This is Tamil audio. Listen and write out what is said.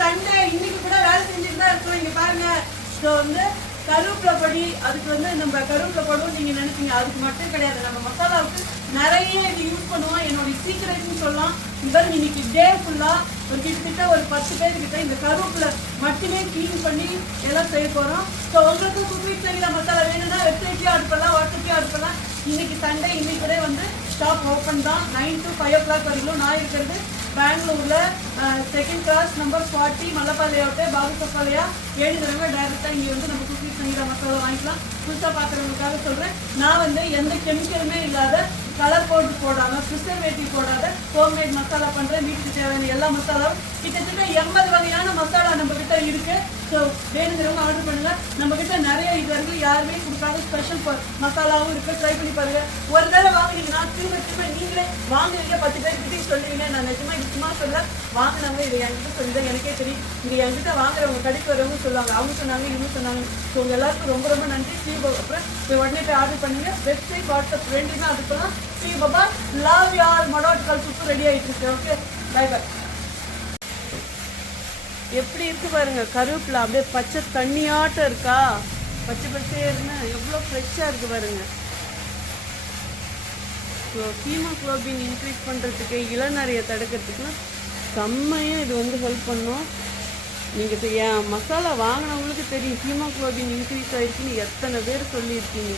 சண்டே இன்னைக்கு கூட வேலை செஞ்சுட்டு தான் இருக்கோம். இங்க பாருங்க, ஸோ வந்து கருவேப்பிலை பொடி, அதுக்கு வந்து நம்ம கருவேப்பிலை போடுவோம் நீங்க நினைப்பீங்க, அதுக்கு மட்டும் கிடையாது. நம்ம மசாலாவுக்கு நிறைய இது யூஸ் பண்ணுவோம். என்னோட சீக்கிரட்னு சொல்லலாம். இவர் இன்னைக்கு டே ஃபுல்லா ஒரு கிட்டத்தட்ட ஒரு 10 பேர்கிட்ட இந்த கருவேப்பிலை மட்டுமே கிளீன் பண்ணி எல்லாம் செய்ய போறோம். ஸோ உங்களுக்கு குக்வித் சரியில்லை மசாலா வேணும்னா வெப்சைட்லயும் ஆர்டர் பண்ணலாம், வாட்ஸ்அப்லயும் ஆர்டர் பண்ணலாம். இன்னைக்கு சண்டே, இன்னைக்கு கூட வந்து ஷாப் ஓப்பன் தான் 9 to 5 o'clock வரைக்கும். நான் இருக்கிறது பெங்களூர்ல 2nd class number 40 மல்லப்பாளையோட்ட பாபு சப்பாளையா 7 தடவை டைரக்டா இங்க வந்து நம்ம குக்வித் சங்கீதா மசாலா வாங்கிக்கலாம். புதுசா பாக்குறவங்களுக்காக சொல்றேன், நான் வந்து எந்த கெமிக்கலுமே இல்லாத, கலர் பவுடர் போடாம, ப்ரிசர்வேட்டிவ் போடாத ஹோம்மேட் மசாலா பண்றேன். வீட்டுக்கு தேவையான எல்லா மசாலாவும் கிட்டத்தட்ட 80 வகையான மசாலா நம்ம கிட்ட இருக்கு. ஸோ வேணுங்கிறவங்க ஆர்டர் பண்ணுங்க. நம்ம கிட்ட நிறைய இது வரைக்கும் யாருமே கொடுக்காத ஸ்பெஷல் மசாலாவும் இருக்கு. ட்ரை பண்ணி பாருங்க. ஒரு தடவை வாங்கினீங்கன்னா திரும்ப நீங்களே வாங்குவீங்க. 10 பேர்கிட்டையும் சொல்லுவீங்க. நான் நிஜமா இது சும்மா சொல்ல, வாங்கினவங்க இதை என்கிட்ட சொல்லிதான் எனக்கே தெரியும். இங்க என்கிட்ட வாங்குறவங்க கடைக்கு வரவங்க சொல்லுவாங்க, அவங்க சொன்னாங்க, இவங்க சொன்னாங்க. ஸோ உங்க எல்லாருக்கும் ரொம்ப ரொம்ப நன்றி. அப்புறம் உடனே போய் ஆர்டர் பண்ணுங்க. வெப்சைட், வாட்ஸ்அப் ரெண்டுமே அதுக்கு போகலாம். பாபா, லவ் யூ ஆல். மொடவாட்டுக்கால் சூப்பு ரெடி ஆயிட்டு இருக்கு. Okay, bye bye. எப்படி இருக்கு பாருங்க, கருவேப்பிலை அப்படியே பச்சை தண்ணியாட்டம் இருக்கா, பச்சை பச்சைன்னு எவ்வளோ ஃப்ரெஷ்ஷாக இருக்கு பாருங்க. ஸோ ஹீமோக்ளோபின் இன்க்ரீஸ் பண்ணுறதுக்கு, இளநறையை தடுக்கிறதுக்குலாம் செம்மையாக இது வந்து ஹெல்ப் பண்ணும். நீங்கள் என் மசாலா வாங்கினவங்களுக்கு தெரியும் ஹீமோக்ளோபின் இன்க்ரீஸ் ஆகிடுச்சுன்னு எத்தனை பேர் சொல்லியிருக்கீங்க.